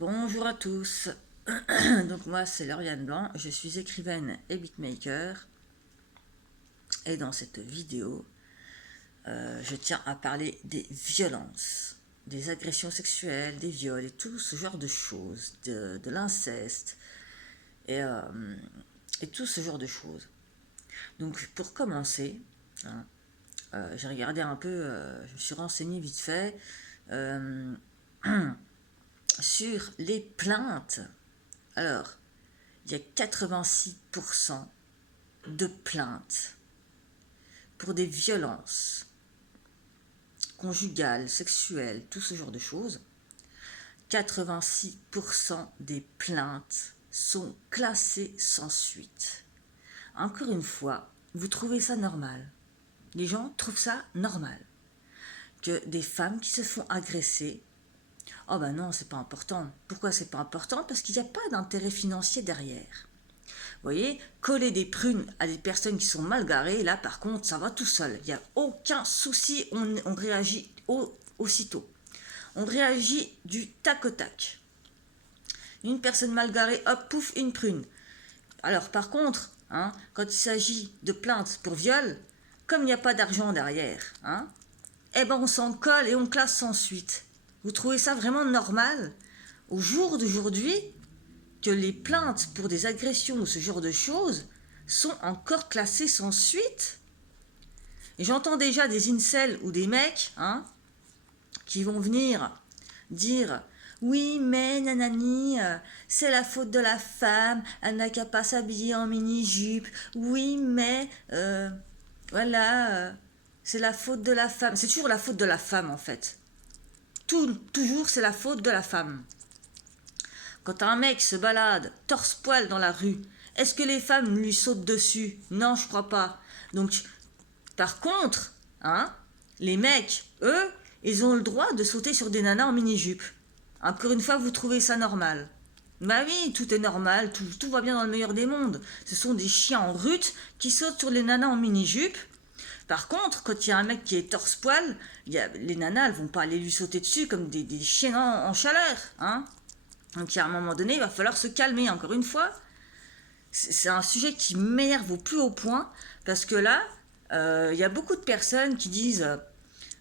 Bonjour à tous. Donc moi c'est Lauriane Blanc, je suis écrivaine et beatmaker. Et dans cette vidéo, je tiens à parler des violences, des agressions sexuelles, des viols et tout ce genre de choses, de l'inceste et, euh, et tout ce genre de choses. Donc pour commencer, hein, j'ai regardé un peu, je me suis renseignée vite fait euh, sur les plaintes. Alors, il y a 86% de plaintes pour des violences conjugales, sexuelles, tout ce genre de choses. 86% des plaintes sont classées sans suite. Encore une fois, vous trouvez ça normal. Les gens trouvent ça normal. Que des femmes qui se font agresser, oh ben non, c'est pas important. Pourquoi c'est pas important? Parce qu'il n'y a pas d'intérêt financier derrière. Vous voyez, coller des prunes à des personnes qui sont mal garées, là par contre, ça va tout seul. Il n'y a aucun souci, on réagit aussitôt. On réagit du tac au tac. Une personne mal garée, hop, pouf, une prune. Alors par contre, hein, quand il s'agit de plaintes pour viol, comme il n'y a pas d'argent derrière, hein, eh ben on s'en colle et on classe sans suite. Vous trouvez ça vraiment normal? Au jour d'aujourd'hui, que les plaintes pour des agressions ou ce genre de choses sont encore classées sans suite. Et j'entends déjà des incels ou des mecs qui vont venir dire oui mais nanani, c'est la faute de la femme, elle n'a qu'à pas s'habiller en mini-jupe, oui mais voilà, c'est la faute de la femme. C'est toujours la faute de la femme en fait. Toujours c'est la faute de la femme. Quand un mec se balade torse-poil dans la rue, est-ce que les femmes lui sautent dessus? Non, je crois pas. Donc, par contre, les mecs, eux, ils ont le droit de sauter sur des nanas en mini-jupe. Encore une fois, vous trouvez ça normal? Bah oui, tout est normal, tout va bien dans le meilleur des mondes. Ce sont des chiens en rut qui sautent sur les nanas en mini-jupe. Par contre, quand il y a un mec qui est torse-poil, les nanas, elles vont pas aller lui sauter dessus comme des chiens en chaleur, Donc à un moment donné, il va falloir se calmer. Encore une fois, c'est un sujet qui m'énerve au plus haut point, parce que là, il y a beaucoup de personnes qui disent,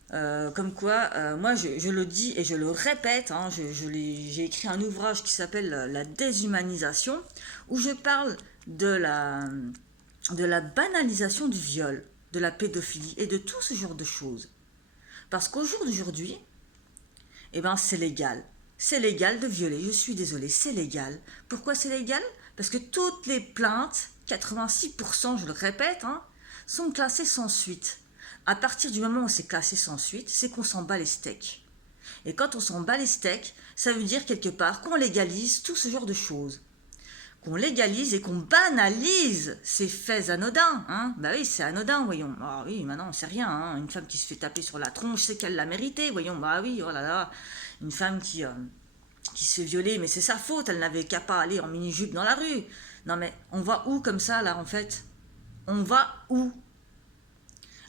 comme quoi, moi je le dis et je le répète, j'ai écrit un ouvrage qui s'appelle La déshumanisation, où je parle de la banalisation du viol, de la pédophilie et de tout ce genre de choses. Parce qu'au jour d'aujourd'hui, eh ben c'est légal. C'est légal de violer, je suis désolée, c'est légal. Pourquoi c'est légal? Parce que toutes les plaintes, 86%, je le répète, sont classées sans suite. À partir du moment où c'est classé sans suite, c'est qu'on s'en bat les steaks. Et quand on s'en bat les steaks, ça veut dire quelque part qu'on légalise tout ce genre de choses. Qu'on légalise et qu'on banalise ces faits anodins. Bah oui, c'est anodin, voyons. Ah oui, maintenant, c'est rien. Une femme qui se fait taper sur la tronche, c'est qu'elle l'a mérité, voyons. Bah oui, oh là là. Une femme qui se fait violer, mais c'est sa faute, elle n'avait qu'à pas aller en mini-jupe dans la rue. Non mais, on va où comme ça, là, en fait? On va où?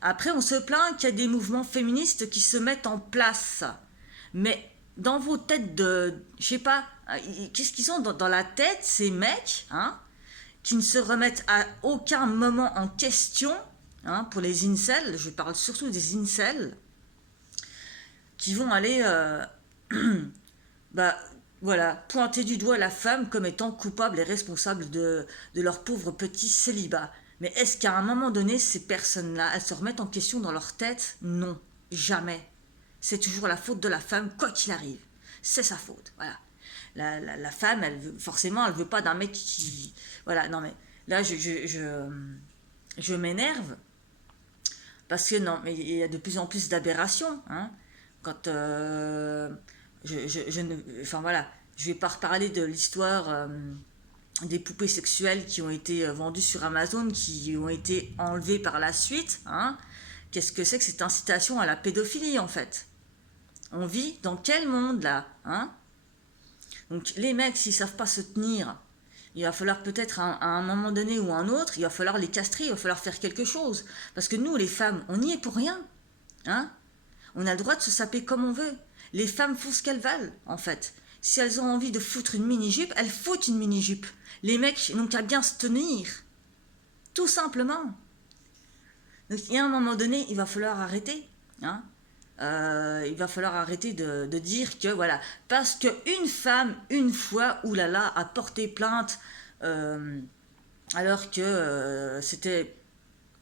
Après, on se plaint qu'il y a des mouvements féministes qui se mettent en place. Mais dans vos têtes de... Je sais pas, qu'est-ce qu'ils ont dans la tête, ces mecs, qui ne se remettent à aucun moment en question, pour les incels, je parle surtout des incels, qui vont aller, bah, voilà, pointer du doigt la femme comme étant coupable et responsable de leur pauvre petit célibat. Mais est-ce qu'à un moment donné, ces personnes-là, elles se remettent en question dans leur tête? Non, jamais. C'est toujours la faute de la femme, quoi qu'il arrive. C'est sa faute, voilà. La femme, forcément, elle veut pas d'un mec qui... Voilà, non mais là, je m'énerve parce que non, mais il y a de plus en plus d'aberrations. Quand enfin voilà, je vais pas reparler de l'histoire des poupées sexuelles qui ont été vendues sur Amazon, qui ont été enlevées par la suite. Qu'est-ce que c'est que cette incitation à la pédophilie en fait? On vit dans quel monde là, Donc les mecs, s'ils savent pas se tenir, il va falloir peut-être à un moment donné ou à un autre, il va falloir les castrer, il va falloir faire quelque chose. Parce que nous, les femmes, on n'y est pour rien. On a le droit de se saper comme on veut. Les femmes font ce qu'elles veulent, en fait. Si elles ont envie de foutre une mini-jupe, elles foutent une mini-jupe. Les mecs n'ont qu'à bien se tenir. Tout simplement. Donc, il y a un moment donné, il va falloir arrêter. Hein. Il va falloir arrêter de dire que, voilà, parce qu'une femme, une fois, oulala, a porté plainte, alors que c'était,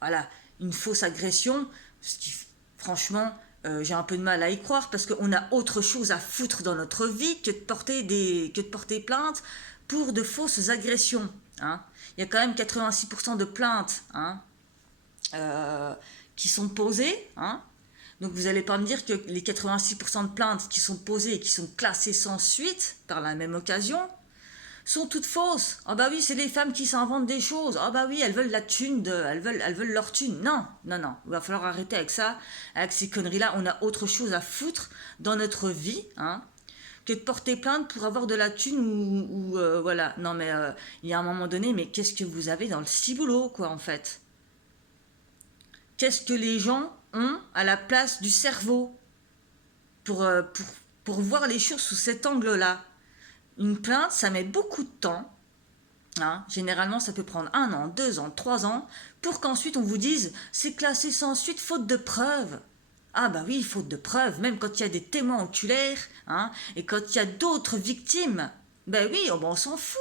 voilà, une fausse agression, ce qui, franchement, j'ai un peu de mal à y croire, parce qu'on a autre chose à foutre dans notre vie que de porter plainte pour de fausses agressions. Hein. Il y a quand même 86% de plaintes, hein, qui sont posées. Hein. Donc vous n'allez pas me dire que les 86% de plaintes qui sont posées et qui sont classées sans suite par la même occasion sont toutes fausses. Ah bah oui, c'est les femmes qui s'inventent des choses. Ah bah oui, elles veulent la thune, elles veulent leur thune. Non, non, non, il va falloir arrêter avec ça, avec ces conneries-là. On a autre chose à foutre dans notre vie, hein, que de porter plainte pour avoir de la thune ou voilà. Non mais il y a un moment donné, mais qu'est-ce que vous avez dans le ciboulot, quoi, en fait? Qu'est-ce que les gens ont à la place du cerveau pour voir les choses sous cet angle-là? Une plainte, ça met beaucoup de temps. Hein. Généralement, ça peut prendre 1 an, 2 ans, 3 ans, pour qu'ensuite on vous dise c'est classé sans suite, faute de preuves. Ah bah oui, faute de preuves, même quand il y a des témoins oculaires, hein, et quand il y a d'autres victimes, ben oui, oh ben on s'en fout.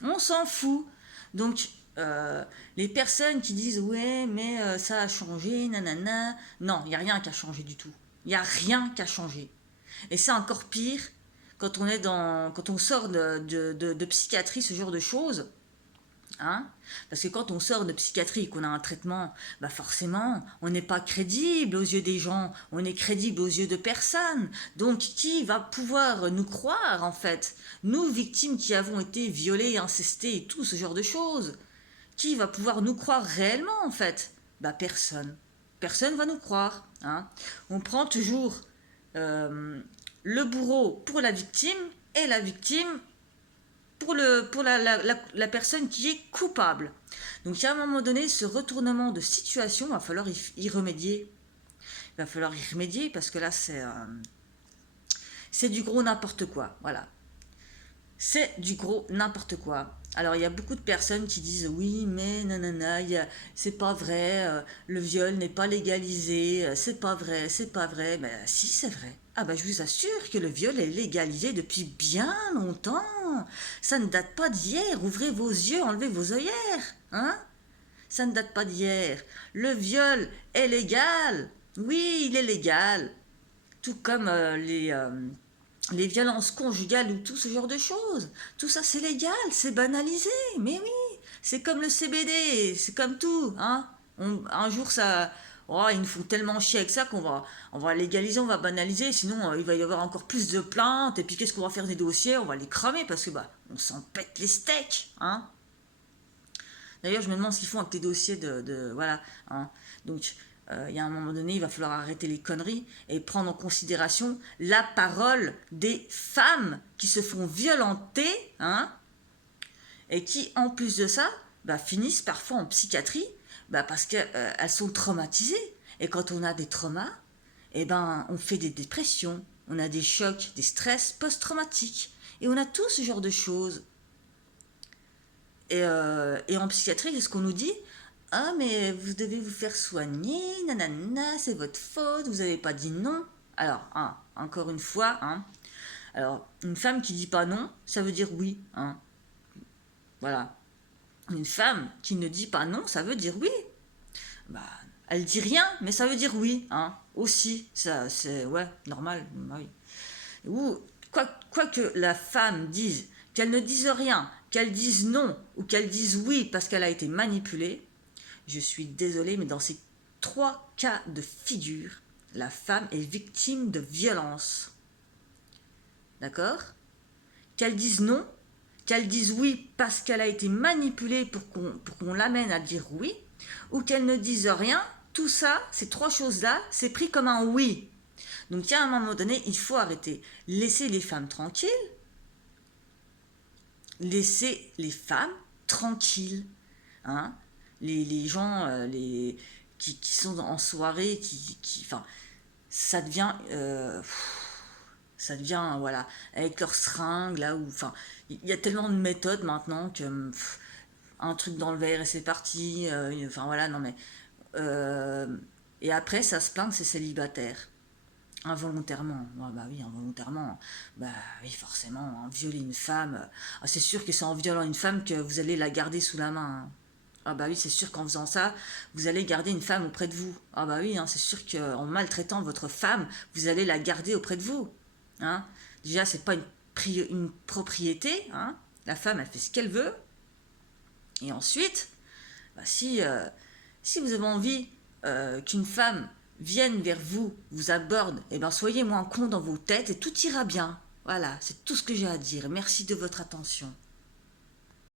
On s'en fout. Donc, les personnes qui disent ouais, mais ça a changé, nanana. Non, il n'y a rien qui a changé du tout. Il n'y a rien qui a changé. Et c'est encore pire quand quand on sort de psychiatrie, ce genre de choses. Hein. Parce que quand on sort de psychiatrie et qu'on a un traitement, bah forcément, on n'est pas crédible aux yeux des gens, on est crédible aux yeux de personne. Donc, qui va pouvoir nous croire, en fait? Nous, victimes qui avons été violées, incestées et tout ce genre de choses. Qui va pouvoir nous croire réellement, en fait? Bah, personne. Personne va nous croire. Hein. On prend toujours le bourreau pour la victime et la victime pour la personne qui est coupable. Donc, il y a un moment donné, ce retournement de situation, il va falloir y remédier. Il va falloir y remédier parce que là, c'est du gros n'importe quoi. Voilà. C'est du gros n'importe quoi. Alors, il y a beaucoup de personnes qui disent oui, mais nanana, c'est pas vrai, le viol n'est pas légalisé, c'est pas vrai, c'est pas vrai. Ben, si, c'est vrai. Ah, ben, je vous assure que le viol est légalisé depuis bien longtemps. Ça ne date pas d'hier. Ouvrez vos yeux, enlevez vos œillères. Hein? Ça ne date pas d'hier. Le viol est légal. Oui, il est légal. Tout comme les violences conjugales ou tout ce genre de choses. Tout ça, c'est légal, c'est banalisé. Mais oui, c'est comme le CBD, c'est comme tout. Hein. Un jour, ça... Oh, ils nous font tellement chier avec ça on va légaliser, on va banaliser. Sinon, il va y avoir encore plus de plaintes. Et puis, qu'est-ce qu'on va faire des dossiers? On va les cramer parce que bah, on s'en pète les steaks. Hein. D'ailleurs, je me demande ce qu'ils font avec tes dossiers voilà. Hein. Donc, il y a un moment donné, il va falloir arrêter les conneries et prendre en considération la parole des femmes qui se font violenter, hein, et qui, en plus de ça, bah, finissent parfois en psychiatrie bah, parce qu'elles sont traumatisées. Et quand on a des traumas, eh ben, on fait des dépressions, on a des chocs, des stress post-traumatiques. Et on a tout ce genre de choses. Et en psychiatrie, qu'est-ce qu'on nous dit? Ah, mais vous devez vous faire soigner, nanana, c'est votre faute, vous n'avez pas dit non. Alors, hein, encore une fois, hein, alors, une femme qui dit pas non, ça veut dire oui. Hein, voilà. Une femme qui ne dit pas non, ça veut dire oui. Bah, elle dit rien, mais ça veut dire oui. Hein, aussi, ça, c'est, ouais, normal. Oui. Ou, quoi que la femme dise, qu'elle ne dise rien, qu'elle dise non, ou qu'elle dise oui parce qu'elle a été manipulée, je suis désolée, mais dans ces 3 cas de figure, la femme est victime de violence. D'accord? Qu'elle dise non, qu'elle dise oui parce qu'elle a été manipulée pour qu'on l'amène à dire oui, ou qu'elle ne dise rien, tout ça, ces 3 choses-là, c'est pris comme un oui. Donc, il y a un moment donné, il faut arrêter. Laissez les femmes tranquilles. Laissez les femmes tranquilles. Hein? Les gens qui sont en soirée, enfin, ça devient... Ça devient, voilà, avec leurs seringues, là, où, enfin, il y a tellement de méthodes maintenant que, un truc dans le verre et c'est parti, enfin voilà, non mais... euh, et après, ça se plaint que c'est célibataire. Involontairement, ah bah oui, involontairement, bah oui, forcément, hein, violer une femme, c'est sûr que c'est en violant une femme que vous allez la garder sous la main, hein. Ah bah oui, c'est sûr qu'en faisant ça, vous allez garder une femme auprès de vous. Ah bah oui, hein, c'est sûr qu'en maltraitant votre femme, vous allez la garder auprès de vous. Hein. Déjà, c'est pas une propriété, hein. La femme, elle fait ce qu'elle veut. Et ensuite, bah, si vous avez envie qu'une femme vienne vers vous, vous aborde, eh ben soyez moins con dans vos têtes et tout ira bien. Voilà, c'est tout ce que j'ai à dire. Merci de votre attention.